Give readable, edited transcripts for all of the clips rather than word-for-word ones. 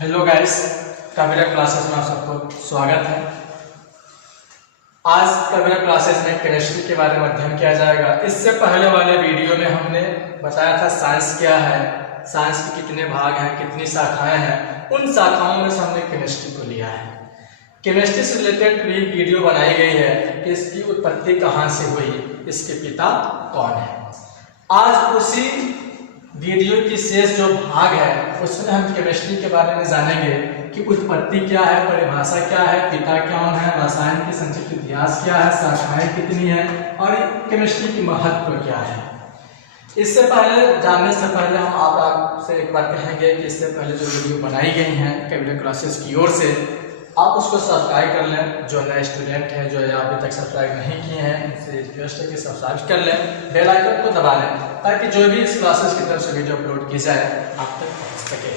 Hello guys, कबीरा classes में आप सबको स्वागत है। आज कबीरा क्लासेस में केमिस्ट्री के बारे में अध्ययन किया जाएगा। इससे पहले वाले वीडियो में हमने बताया था साइंस क्या है, साइंस के कितने भाग हैं, कितनी शाखाएं हैं। उन शाखाओं में से हमने केमिस्ट्री को लिया है। केमिस्ट्री से रिलेटेड भी वीडियो बनाई गई है कि इसकी उत्पत्ति कहाँ से हुई, इसके पिता कौन है। आज उसी वीडियो की शेष जो भाग है उसमें हम केमिस्ट्री के बारे में जानेंगे कि उत्पत्ति क्या है, परिभाषा क्या है, पिता कौन है, रसायन की संक्षिप्त इतिहास क्या है, शाखाएं कितनी है और केमिस्ट्री की महत्व क्या है। इससे पहले जानने से पहले हम आपसे एक बार कहेंगे कि इससे पहले जो वीडियो बनाई गई हैं कबीरा क्लासेस की ओर से, आप उसको सब्सक्राइब कर लें। जो नए स्टूडेंट हैं जो अभी तक सब्सक्राइब नहीं किए हैं उनसे रिक्वेस्ट है कि सब्सक्राइब कर लें, बेल आइकन को दबा लें ताकि जो भी इस क्लासेस की तरफ से वीडियो अपलोड की जाए आप तक पहुंच सके।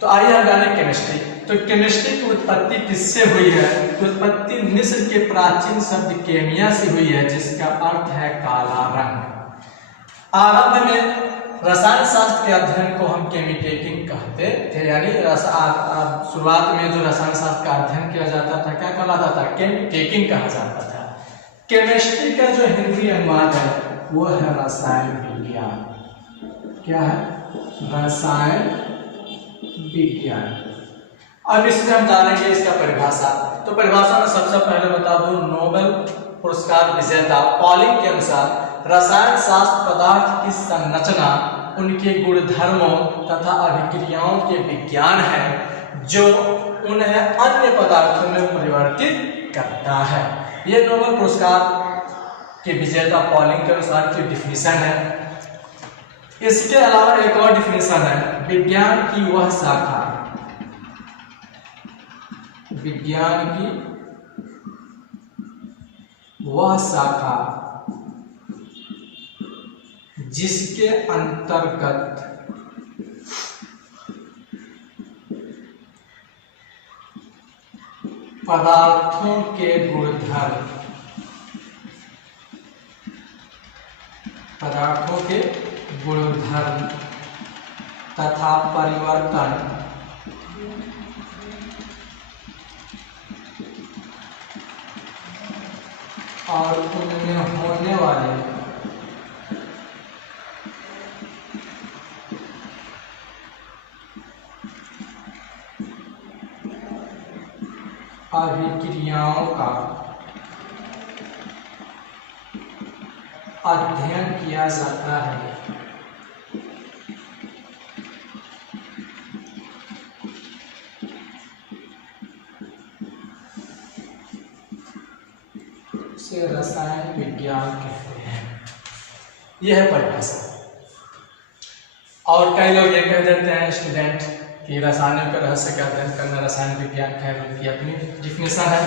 तो आइए हम जानें केमिस्ट्री। तो केमिस्ट्री की उत्पत्ति किससे हुई है? तो उत्पत्ति मिस्र के प्राचीन शब्द केमिया से हुई है, जिसका अर्थ है काला रंग। आरंभ में रसायन शास्त्र के अध्ययन को हम केमिटेकिंग कहते थे, यानी शुरुआत में जो रसायन शास्त्र का अध्ययन किया जाता था क्या कहलाता था? केमिटेकिंग कहा जाता था। केमिस्ट्री का जो हिंदी अनुवाद है वो है रसायन विज्ञान। क्या है? रसायन विज्ञान। अब इसमें हम जानेंगे इसका परिभाषा। तो परिभाषा में सबसे पहले बता दूं, नोबेल पुरस्कार विजेता पॉलिंग के अनुसार रसायन शास्त्र पदार्थ की संरचना, उनके गुणधर्मों तथा अभिक्रियाओं के विज्ञान है जो उन्हें अन्य पदार्थों में परिवर्तित करता है। यह नोबेल पुरस्कार के विजेता पॉलिंग के अनुसार की डिफिनीशन है। इसके अलावा एक और डिफिनीशन है, विज्ञान की वह शाखा, विज्ञान की वह शाखा जिसके अंतर्गत पदार्थों के गुणधर्म, तथा परिवर्तन और उनमें होने वाले अभिक्रियाओं का अध्ययन किया जाता है। उसे रसायन विज्ञान कहते हैं। यह है परिभाषा। और कई लोग ये कह देते हैं स्टूडेंट कि रसायनों के रहस्य का अध्ययन करना रसायन विज्ञान का है, उनकी अपनी डिफिनेशन है,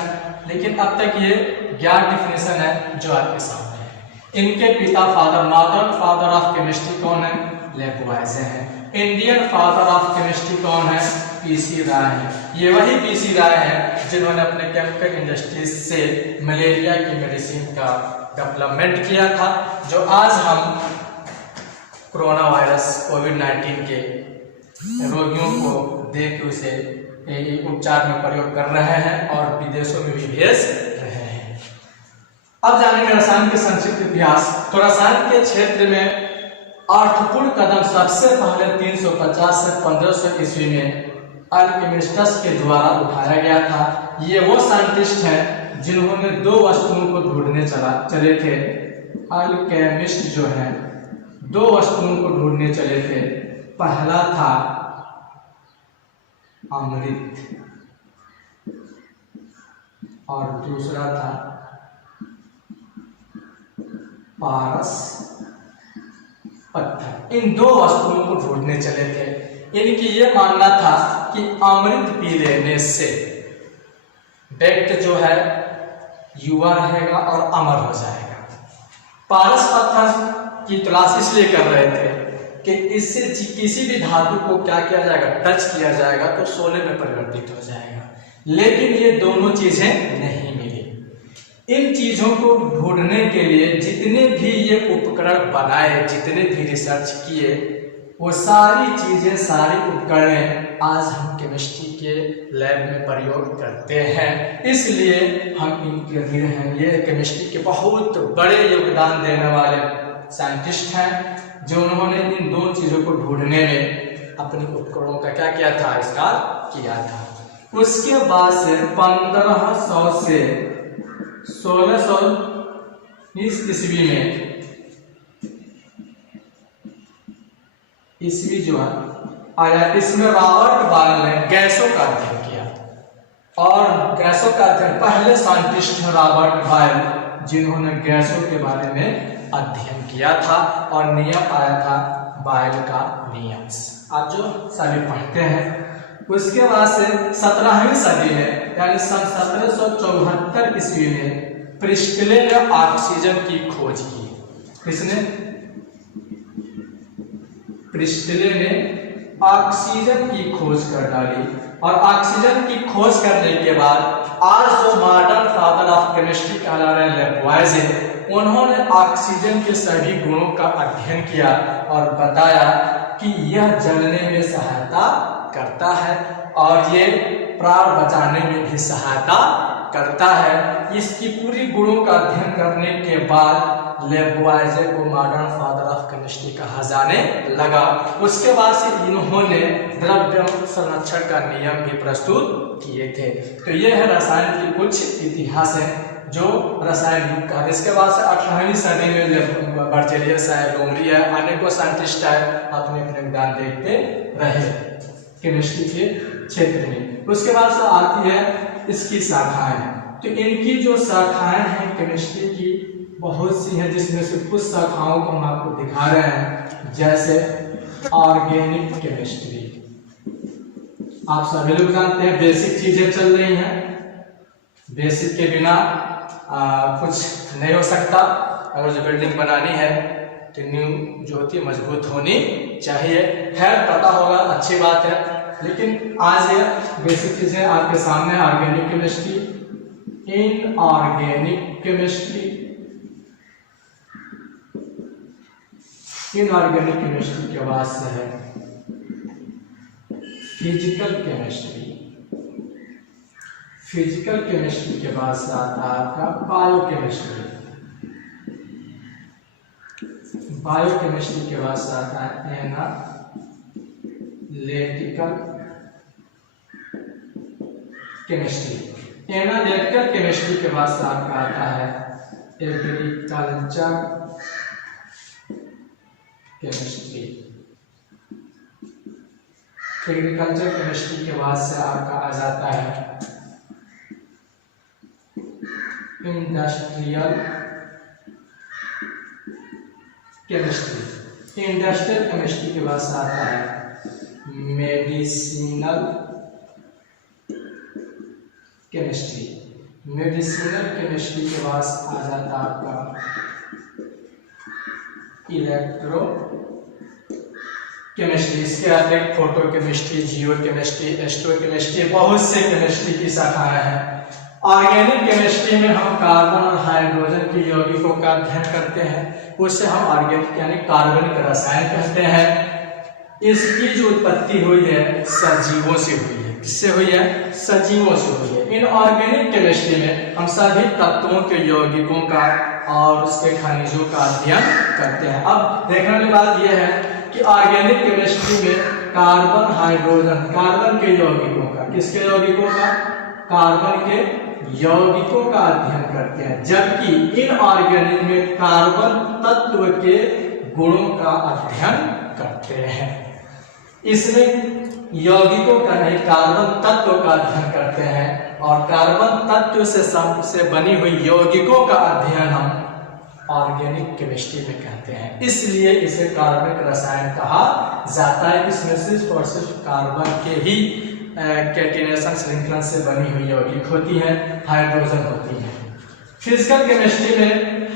लेकिन अब तक ये 11 डिफिनेशन है जो आपके सामने है। इनके पिता मॉडर्न फादर ऑफ केमिस्ट्री कौन है? लेबोइज़े हैं। इंडियन फादर ऑफ केमिस्ट्री कौन है? पीसी राय है। ये वही पीसी राय है जिन्होंने अपने केमिकल इंडस्ट्रीज से मलेरिया की मेडिसिन का डेवलपमेंट किया था, जो आज हम कोरोना वायरस कोविड-19 के रोगियों को देख उसे उपचार में प्रयोग कर रहे हैं और विदेशों में भी भेज रहे हैं। अब जानेंगे रसायन के संक्षिप्त इतिहास। तो रसायन के क्षेत्र में अर्थपूर्ण कदम सबसे पहले 350 से 1500 ईस्वी में अल्केमिस्टस के द्वारा उठाया गया था। ये वो साइंटिस्ट हैं जिन्होंने दो वस्तुओं को ढूंढने चले थे। अल्केमिस्ट जो है दो वस्तुओं को ढूंढने चले थे। पहला था अमृत और दूसरा था पारस पत्थर। इन दो वस्तुओं को ढूंढने चले थे। इनकी ये मानना था कि अमृत पी लेने से व्यक्ति जो है युवा रहेगा और अमर हो जाएगा। पारस पत्थर की तलाश इसलिए कर रहे थे कि इससे किसी भी धातु को क्या किया जाएगा? टच किया जाएगा तो सोने में परिवर्तित हो जाएगा। लेकिन ये दोनों चीजें नहीं मिली। इन चीजों को ढूंढने के लिए जितने भी ये उपकरण बनाए, जितने भी रिसर्च किए, वो सारी चीजें, सारी उपकरण आज हम केमिस्ट्री के लैब में प्रयोग करते हैं। इसलिए हम इनके ऋणी हैं। ये केमिस्ट्री के बहुत बड़े योगदान देने वाले साइंटिस्ट हैं जो उन्होंने इन दो चीजों को ढूंढने में अपने उपकरणों का क्या किया था, आविष्कार किया था। उसके बाद से 1500 से 1620 ईस्वी में ईस्वी जो है आया, इसमें रॉबर्ट बॉयल ने गैसों का अध्ययन किया। और गैसों का अध्ययन पहले साइंटिस्ट हैं रॉबर्ट बॉयल जिन्होंने गैसों के बारे में अध्ययन किया था और नियम आया था बॉयल का नियम। आप जो सभी पढ़ते हैं। उसके बाद से 17वीं सदी में यानी सन 1774 ईस्वी में प्रिस्टले ने ऑक्सीजन की खोज की। किसने? प्रिस्टले ने ऑक्सीजन की खोज कर डाली। और ऑक्सीजन की खोज करने के बाद आज जो मॉडर्न फादर ऑफ केमिस्ट्री कहला रहे हैं लेबोइज़े, उन्होंने ऑक्सीजन के सभी गुणों का अध्ययन किया और बताया कि यह जलने में सहायता करता है और ये प्राण बचाने में भी सहायता करता है। इसकी पूरी गुणों का अध्ययन करने के बाद लेबोइज़े को मॉडर्न फादर ऑफ केमिस्ट्री कहा जाने लगा। उसके बाद से इन्होंने द्रव्य संरक्षण का नियम भी प्रस्तुत किए थे। तो ये है रसायन की कुछ इतिहास है जो रसायन युग का। इसके बाद से 18वीं सदी में बर्जेलियस है, लोमड़ी है, अनेकों साइंटिस्ट है, अपने अपने ज्ञान देखते रहे केमिस्ट्री के क्षेत्र में। उसके बाद से आती है इसकी शाखाएं। तो इनकी जो शाखाएं हैं केमिस्ट्री की बहुत सी हैं, जिसमें से कुछ शाखाओं को हम आपको दिखा रहे हैं। जैसे ऑर्गेनिक केमिस्ट्री, आप सभी लोग जानते हैं बेसिक चीजें चल रही हैं। बेसिक के बिना कुछ नहीं हो सकता। अगर जो बिल्डिंग बनानी है तो नींव जो होती है मजबूत होनी चाहिए। खैर पता होगा, अच्छी बात है। लेकिन आज ये बेसिक चीजें आपके सामने। Organic chemistry, inorganic chemistry, inorganic chemistry के बाद से है फिजिकल केमिस्ट्री। फिजिकल केमिस्ट्री के बाद से आता है आपका बायोकेमिस्ट्री। बायोकेमिस्ट्री के बाद से आता है एनालिटिकल केमिस्ट्री। एनालिटिकल केमिस्ट्री के बाद से आपका आता है एग्रीकल्चर केमिस्ट्री। एग्रीकल्चर केमिस्ट्री के बाद से आपका आ जाता है इंडस्ट्रियल केमिस्ट्री। इंडस्ट्रियल केमिस्ट्री के बाद से आता है मेडिसिनल केमिस्ट्री। मेडिसिनल केमिस्ट्री के बाद आ जाता है आपका इलेक्ट्रो केमिस्ट्री। इसके आगे फोटो केमिस्ट्री, जियो केमिस्ट्री, एस्ट्रो केमिस्ट्री, बहुत से केमिस्ट्री की शाखाएं हैं। ऑर्गेनिक केमिस्ट्री में हम कार्बन और हाइड्रोजन के यौगिकों का अध्ययन करते हैं। उसे हम ऑर्गेनिक यानी कार्बनिक रसायन कहते हैं। इसकी जो उत्पत्ति हुई है सजीवों से हुई है। किससे हुई है? सजीवों से हुई है। इनऑर्गेनिक केमिस्ट्री में हम सभी तत्वों के यौगिकों का और उसके खनिजों का अध्ययन करते हैं। अब देखने वाली बात यह है कि ऑर्गेनिक केमिस्ट्री में कार्बन, हाइड्रोजन, कार्बन के यौगिकों का, किसके यौगिकों का? कार्बन के यौगिकों का अध्ययन करते हैं। जबकि इनऑर्गेनिक में कार्बन तत्व के गुणों का अध्ययन करते हैं। इसमें यौगिकों का नहीं, कार्बन तत्व का अध्ययन करते हैं। और कार्बन तत्व से बनी हुई यौगिकों का अध्ययन हम ऑर्गेनिक केमिस्ट्री में कहते हैं। इसलिए इसे कार्बनिक रसायन कहा जाता है। इसमें सिर्फ और सिर्फ कार्बन के ही कैटिनेशन श्रृंखला से बनी हुई यौगिक होती है, हाइड्रोजन होती है। फिजिकल केमिस्ट्री में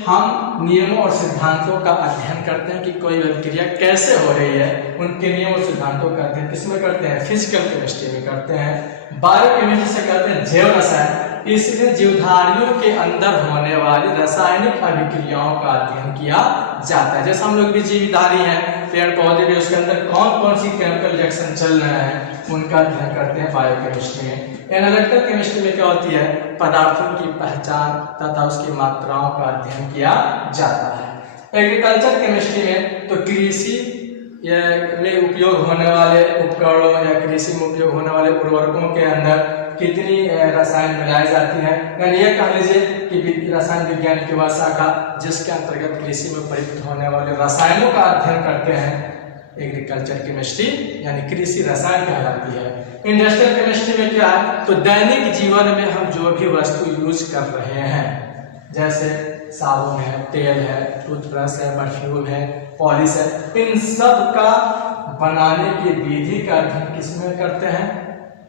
हम नियमों और सिद्धांतों का अध्ययन करते हैं कि कोई अभिक्रिया कैसे हो रही है। उनके नियमों और सिद्धांतों का अध्ययन किसमें करते हैं? फिजिकल केमिस्ट्री में करते हैं। बायोकेमिस्ट्री से करते हैं जैव रसायन। इसमें जीवधारियों के अंदर होने वाली रासायनिक अभिक्रियाओं का अध्ययन किया जाता है। जैसे हम लोग भी जीवधारी हैं पेड़ पौधे भी, उसके अंदर कौन कौन सी केमिकल रिएक्शन चल रहे हैं उनका अध्ययन करते हैं बायोकेमिस्ट्री में। एनालिटिकल केमिस्ट्री में क्या होती है, पदार्थों की पहचान तथा उसकी मात्राओं का अध्ययन किया जाता है। एग्रीकल्चर केमिस्ट्री में तो कृषि में उपयोग होने वाले उपकरणों या कृषि में उपयोग होने वाले उर्वरकों के अंदर कितनी रसायन मिलाई जाती है, यानी ये कह लीजिए कि रसायन विज्ञान की वह शाखा जिसके अंतर्गत कृषि में प्रयुक्त होने वाले रसायनों का अध्ययन करते हैं एग्रीकल्चर केमिस्ट्री यानी कृषि रसायन कहलाती है। इंडस्ट्रियल केमिस्ट्री में क्या है, तो दैनिक जीवन में हम जो भी वस्तु यूज कर रहे हैं जैसे साबुन है, तेल है, टूथब्रश है, परफ्यूम है, पॉलिश है, इन सब का बनाने की विधि का अध्ययन किसमें करते हैं,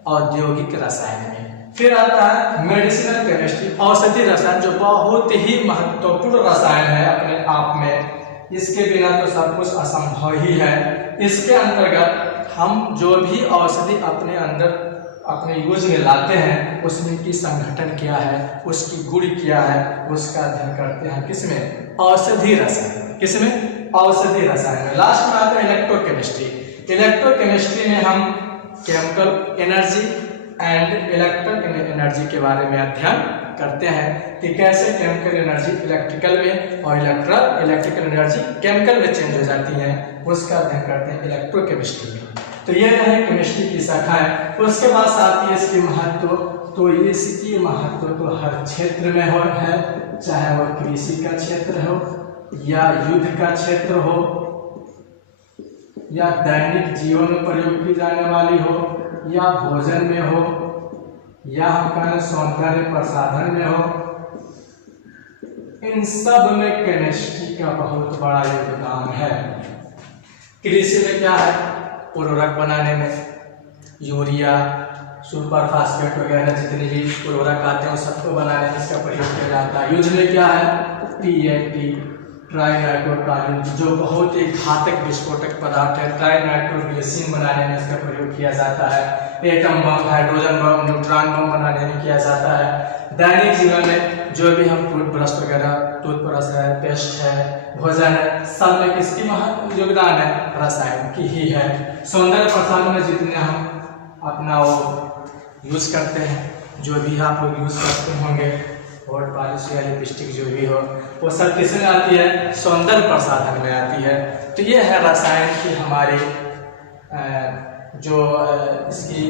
औद्योगिक रसायन में। फिर आता है मेडिसिनल केमिस्ट्री, औषधि रसायन, जो बहुत ही महत्वपूर्ण रसायन है अपने आप में, इसके बिना तो सब कुछ असंभव ही है। इसके अंतर्गत हम जो भी औषधि अपने अंदर अपने यूज में लाते हैं उसमें की संगठन क्या है, उसकी गुण क्या है, उसका अध्ययन करते हैं किसमें, औषधि रसायन। किसमें, औषधि रसायन में। लास्ट में आता है इलेक्ट्रोकेमिस्ट्री। इलेक्ट्रोकेमिस्ट्री में हम chemical energy and electrical energy के बारे में अध्ययन करते हैं कि कैसे केमिकल एनर्जी इलेक्ट्रिकल में और इलेक्ट्रिकल एनर्जी केमिकल में चेंज हो जाती है, उसका अध्ययन करते हैं इलेक्ट्रोकेमिस्ट्री में। तो ये रहे केमिस्ट्री की शाखाएं। उसके बाद आती है इसकी महत्व, तो इसकी महत्व तो हर क्षेत्र में है, चाहे वह कृषि का क्षेत्र हो या युद्ध का क्षेत्र हो या दैनिक जीवन में प्रयोग की जाने वाली हो या भोजन में हो या हम कहें सौंदर्य प्रसाधन में हो, इन सब में केमिस्ट्री का बहुत बड़ा योगदान है। कृषि में क्या है, उर्वरक बनाने में यूरिया, सुपर फास्फेट वगैरह जितने भी उर्वरक आते हैं सबको बनाने में इसका प्रयोग किया जाता है। युद्ध में क्या है, TNT ट्राइनाइट्रोटॉलन, जो बहुत ही घातक विस्फोटक पदार्थ है, ट्राइनाइट्रोग्लिसरीन बनाने में इसका प्रयोग किया जाता है। Atom bomb, hydrogen bomb, neutron bomb बनाने में किया जाता है। दैनिक जीवन में जो भी हम टूथब्रश वगैरह, टूथब्रश है, पेस्ट है, भोजन है, सब में किसकी महत्व योगदान है, रसायन की ही है। सौंदर्य प्रसाधन में जितने हम अपना वो यूज करते हैं, जो भी आप लोग यूज करते होंगे, होट पॉलिश या लिपस्टिक जो भी हो, वो सब किसमें आती है, सौंदर्य प्रसाधन में आती है। तो ये है रसायन की हमारी जो इसकी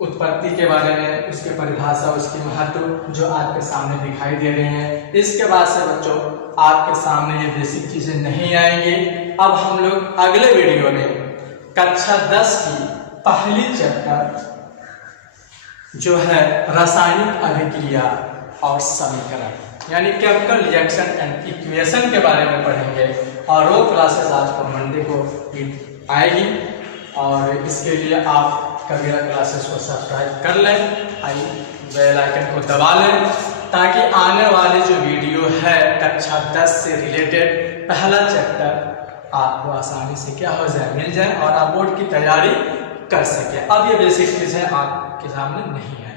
उत्पत्ति के बारे में, उसकी परिभाषा, उसकी महत्व जो आपके सामने दिखाई दे रही है। इसके बाद से बच्चों आपके सामने ये बेसिक चीजें नहीं आएंगी। अब हम लोग अगले वीडियो में कक्षा 10 की पहली चैप्टर जो है रासायनिक अभिक्रिया और समीकरण यानी केमिकल रिएक्शन एंड इक्वेशन के बारे में पढ़ेंगे, और वो क्लासेस आपको मंडे को आएगी। और इसके लिए आप कबीरा क्लासेस को सब्सक्राइब कर लें, बेल आइकन को दबा लें, ताकि आने वाले जो वीडियो है कक्षा 10 से रिलेटेड पहला चैप्टर आपको आसानी से क्या हो जाए, मिल जाए और आप बोर्ड की तैयारी कर सकें। अब ये बेसिक चीज़ें आपके सामने नहीं है।